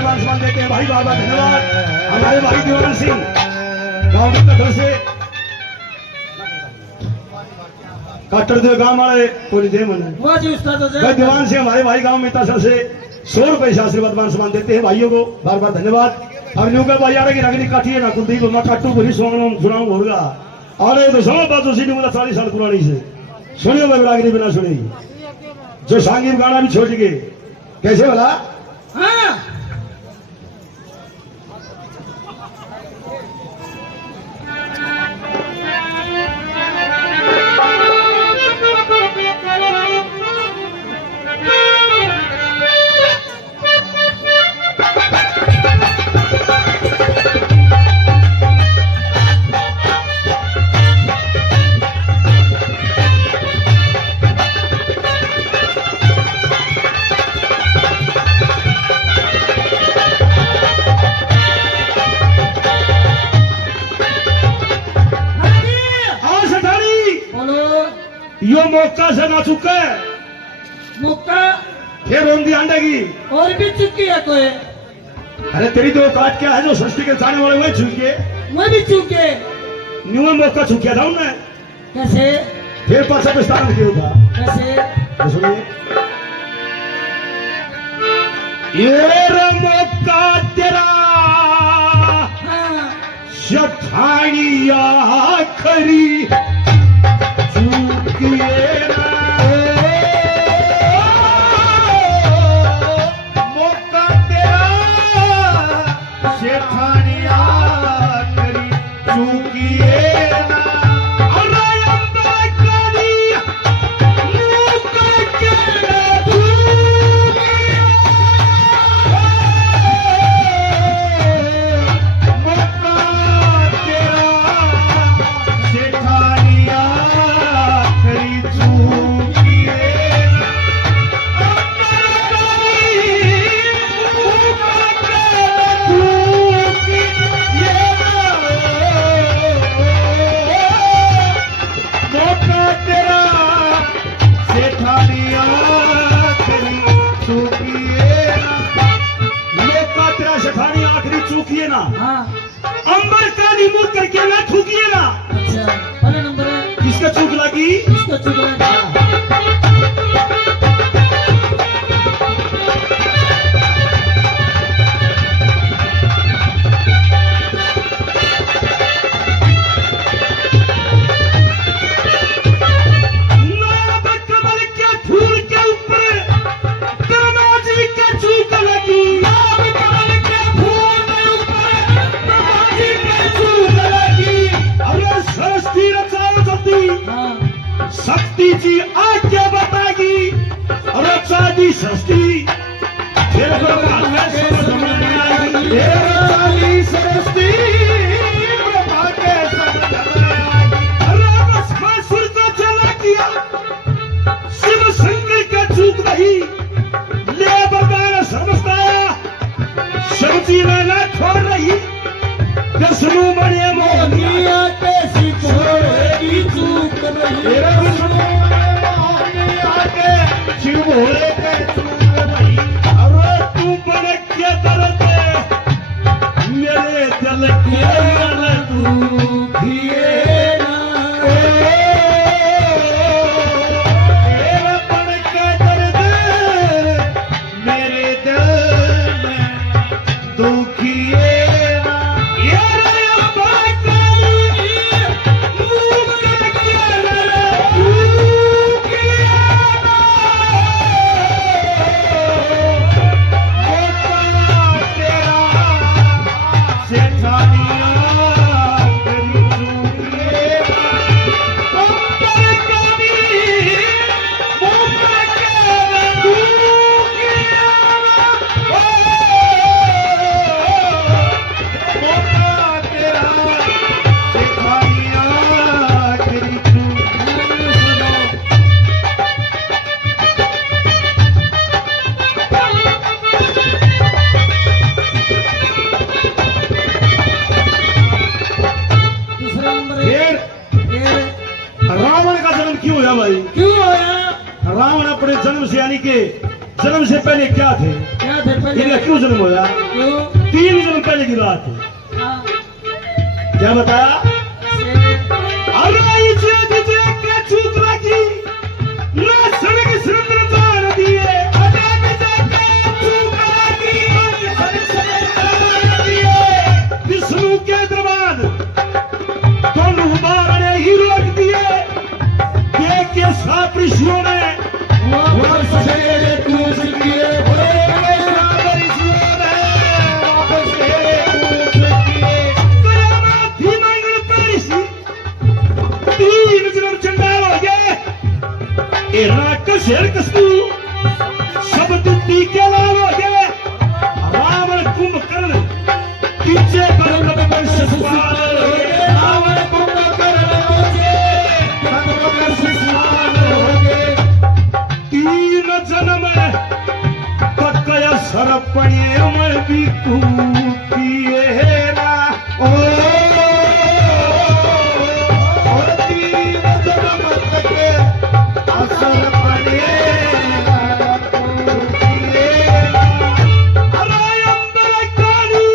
से मान सम्मान देते हैं भाई। बाबा धन्यवाद। हमारे भाई दीवान सिंह गाँव में कटर से कटर दे गाँव वाले पूरी दे मन भाई दीवान सिंह हमारे भाई गाँव में सर से 100 रुपए से आशीर्वाद मान सम्मान देते हैं भाइयों को बार बार धन्यवाद। अब न्यू का भाई यार की नगरी काटी है ना कुलदीप मैं काटू पूरी सुनाऊं होगा और ये तो सब बात उसी ने 40 साल पुरानी से सुनियो भाई रागनी बिना सुनी जो सांगीत गाना भी छोड़ के कैसे बोला हाँ यो मौका से ना चुका है मौका फिर रोंदी आंडेगी और भी चुकी है कोई। अरे तेरी तो औकात क्या है जो सृष्टि के जाने वाले वही चुके मैं भी चुके न्यू मौका चुकिया था उन्हें कैसे फिर पासा विस्तार किया था कैसे सुनिए ये मौका तेरा हाँ शठानी आखरी मौका तेरा शेठानिया करी चूकिए ना चूकिए ना हाँ अंबर का निमूद करके ना ठूकिए ना। अच्छा पहला नंबर है किसका चूक लगी इसको चुक लगा शक्ति जी आज्ञा बताएगी और चांदी सस्ती फिर समझ में आएगी चांदी सस्ती सुर को चला किया शिव शंकर का चूक नहीं ले बगाना समझता शिवजी ने ना छोड़ रही विष्णु बने मोहनिया कैसी छोड़ेगी चूक नहीं शिव भोले के चूक नहीं। अरे तू बड़े क्या करते मेरे दिल के मन तू दिए ना तेरा बड़ के दर्द मेरे दिल में दुखिए क्यों भाई क्यों आया रावण अपने जन्म से यानी के जन्म से पहले क्या थे क्या अच्छा फिर पहले इनका क्यों जन्म होया? क्यों 3 जन्म पहले की बात है। हाँ क्या बताया? कैसे अरे इसे दिजे के चूक लगी ना सड़क समुद्र जान दिए। अरे दिजे के चूक लगी ना सड़क जान दिए। विष्णु के दरबार दोनों बारने ही रोक दिए। के साप ऋषियों ने वापस से कूच किए। साप ऋषियों ने वापस से कूच किए। करामाती मंगल पर ऋषि 3 जन्म चंडाल हो गए। हिरणाकश हिरण्यकशिपु सब दुष्टी के लाल हो गए। रावण कुंभकर्ण पीछे पर शिशुपाल हो गए। रावण कुंभकर्ण जन्म पक्का सरपणे में भी किए ना। ओ 3 जन्म पक्के सरपणे अरे अंबर काली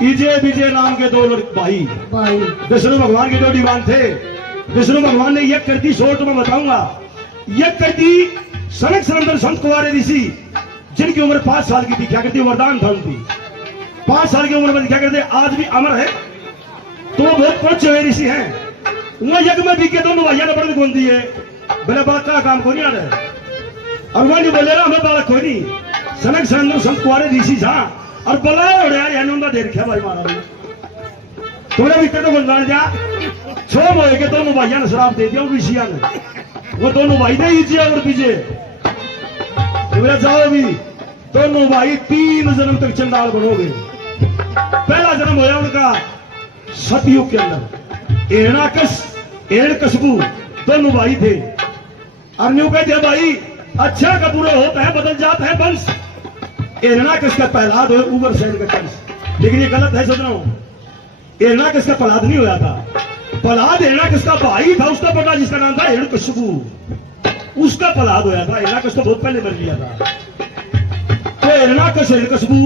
विजय विजय नाम के 2 भाई भाई विष्णु भगवान के 2 दीवान थे। विष्णु भगवान ने यज्ञ कर दी, शोर्ट में बताऊंगा। यज्ञ कर दी सनक सनंदन संत कुंवारे ऋषि जिनकी उम्र 5 साल की थी। क्या करती? वरदान था उनकी। 5 साल की उम्र में क्या करते? आज भी अमर है तो बहुत पहुंचे हुए ऋषि हैं। वह यज्ञ में भी के 2 भैया ने बड़ी कौन दी है बोले बात का काम को नहीं आ रहा है। और वह नहीं बोले हमें बालक कोई नहीं। सनक सनंदन संत कुंवारे ऋषि था और बलाया उड़े यार यानी उनका देर क्या भाई मारा भाई तुम्हारे भीतर तो गुंजान जा 6 मोए के 2 भाइया ने शराब दे दिया ऋषिया ने। वो 2 भाई ने ही और विजय तुम्हें जाओ भी 2 भाई 3 जन्म तक चंडाल बनोगे। पहला जन्म होया उनका सतयुग के अंदर। हिरण्यकशिपु 2 भाई थे। और न्यू कहते भाई अच्छा का बुरा होता है बदल जाता है वंश। हिरण्यकशिपु का प्रहलाद हो ऊपर शहर का वंश। लेकिन ये गलत है सोचना। हिरण्यकशिपु का प्रहलाद नहीं होया था। प्रहलाद हिरण्यकशिपु का भाई था। उसका बेटा जिसका नाम था हिरण्यकशिपु उसका प्रहलाद होया था। हिरण्यकशिपु तो बहुत पहले मर गया था। तो हिरण्यकशिपु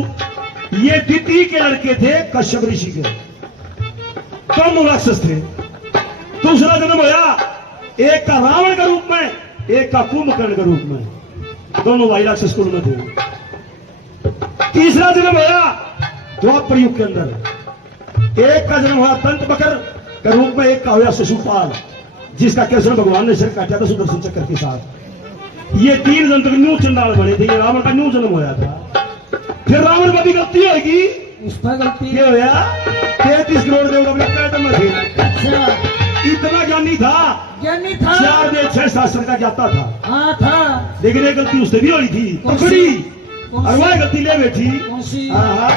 ये द्वितीय के लड़के थे कश्यप ऋषि के। 2 राक्षस थे। दूसरा जन्म होया एक का रावण का रूप में एक का कुंभकर्ण के रूप में। 2 भाई राक्षस कुल में थे। तीसरा जन्म होया द्वापर युग के अंदर। एक का जन्म हुआ दंत बकर के रूप में, एक का हुआ शिशुपाल जिसका कृष्ण भगवान ने सिर काटा था सुदर्शन चक्र के साथ। ये 3 जन्म तक न्यू चंडाल बने थे। ये रावण का न्यू जन्म होया था। फिर रावण का भी गलती होगी। उस पर गलती ये होया 33 करोड़ देव अपने पैटर्न में थे। अच्छा इतना ज्ञानी था। 4 वेद 6 शास्त्र का ज्ञाता था। हाँ था। लेकिन एक गलती उससे भी हुई थी कौन सी? पकड़ी और वह गलती ले बैठी। कौन सी? हाँ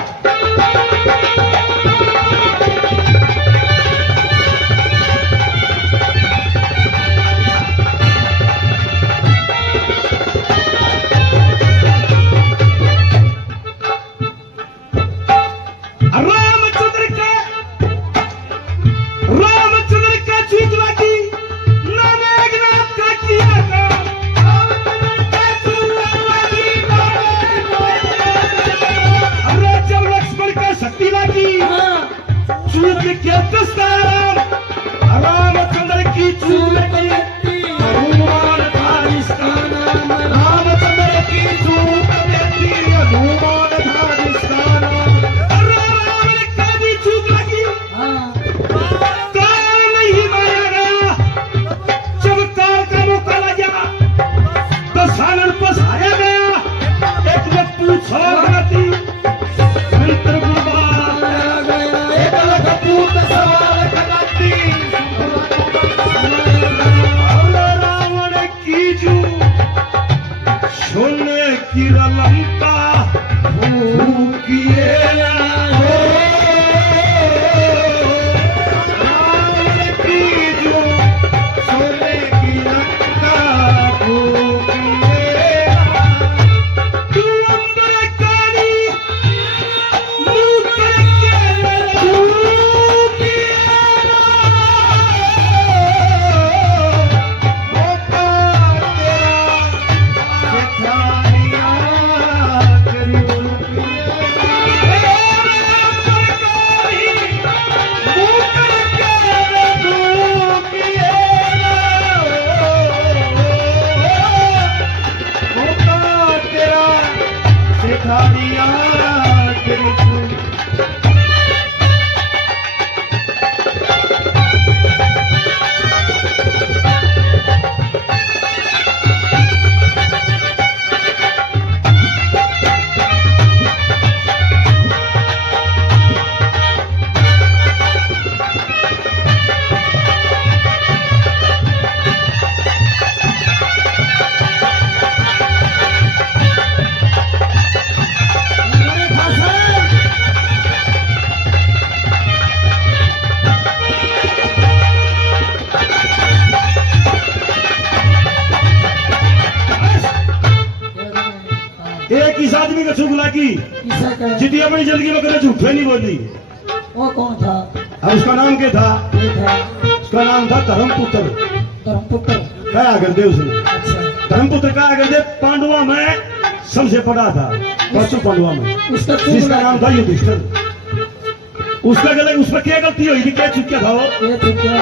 रामचंद्र के चूक लगी ना मेघनाथ का किया था। अरे जब लक्ष्मण का शक्ति लगी सवागती मंत्र गुरबार एकल कपूत सवाल खगती और रावण की जू सोने की लंका भूकिए रावण की जू सोने की लंका भूकिए तू अंबर काली मुंह करके भूकिए मौका तेरा एक इस आदमी का चुगला की किसा का जितनी अपनी जिंदगी में कभी झूठे नहीं बोली। वो कौन था? अब उसका नाम क्या था? ये था उसका नाम था धर्मपुत्र। धर्मपुत्र। क्या कर दे उसने? अच्छा धर्मपुत्र क्या कर दे? पांडवा में सबसे बड़ा था, परसों पांडवा में उसका जिसका नाम था युधिष्ठिर। उसका गलत उसमें क्या गलती हुई थी? क्या चुप क्या था वो? ये तो क्या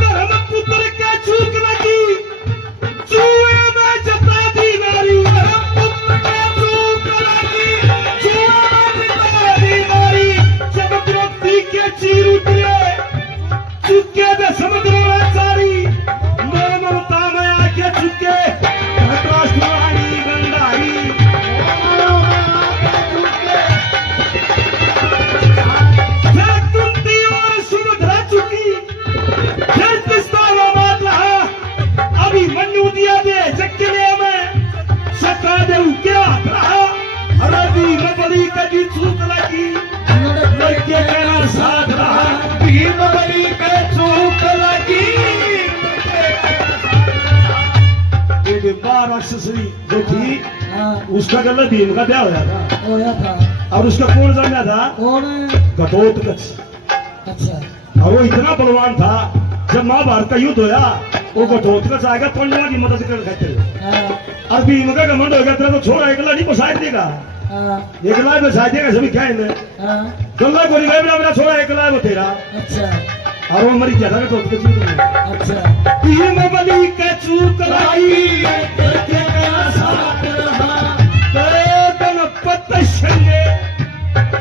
धर्मपुत्र के चूक लगी चूहे में जता दी नारी। धर्मपुत्र के चूक लगी चूहे में जता दी नारी। जब द्रौपदी के चीर उतरे चुके दे समुद्र में सारी मैं ममता में आके चुके धृतराष्ट्रवाणी गंडारी। फिर कुंती और सुभद्रा चुकी फिर किस्तावा मात रहा अभी मनु दिया दे जक्के में सका दे क्या रहा अरबी मबली कभी चूक लगी लड़के मेरा साथ रहा भीम बली पे चूक लगी। एक बार राक्षसी जो थी हाँ उसका गला भीम का ब्याह होया था होया था। और उसका कौन जन्मा था? कौन? घटोत्कच। अच्छा और वो इतना बलवान था जब महाभारत का युद्ध होया वो घटोत्कच आएगा पांडवा की मदद कर खाते हाँ और भीम का घमंड हो गया तेरा तो छोड़ा एकला नहीं बसाए देगा हाँ एकला में बसाए देगा सभी क्या है हाँ गल्ला गोरी गए मेरा छोड़ा एकला है वो तेरा अच्छा और वो मरी गया था घटोत्कच युद्ध में। अच्छा भीम बली के चूक लाई गणपत संगे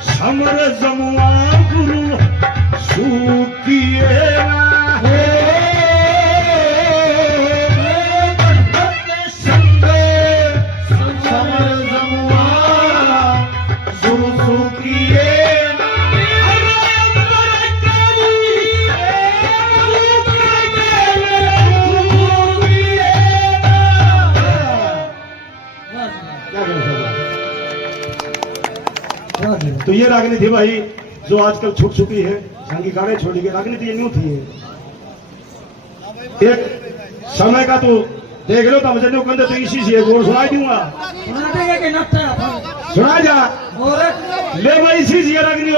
समर जमुआ गुरु सूकिए गणपत संगे समर जमुआ गुरु सूकिए तो ये रागनी थी भाई जो आजकल छूट चुकी है। संगी गाने छोड़ी गई रागनी तो ये न्यू थी। एक समय का तो देख लो तो मुझे कहते तो इसी से और सुना दूंगा। सुना देगा कि नट्टा सुना जा और ले भाई इसी से रागनी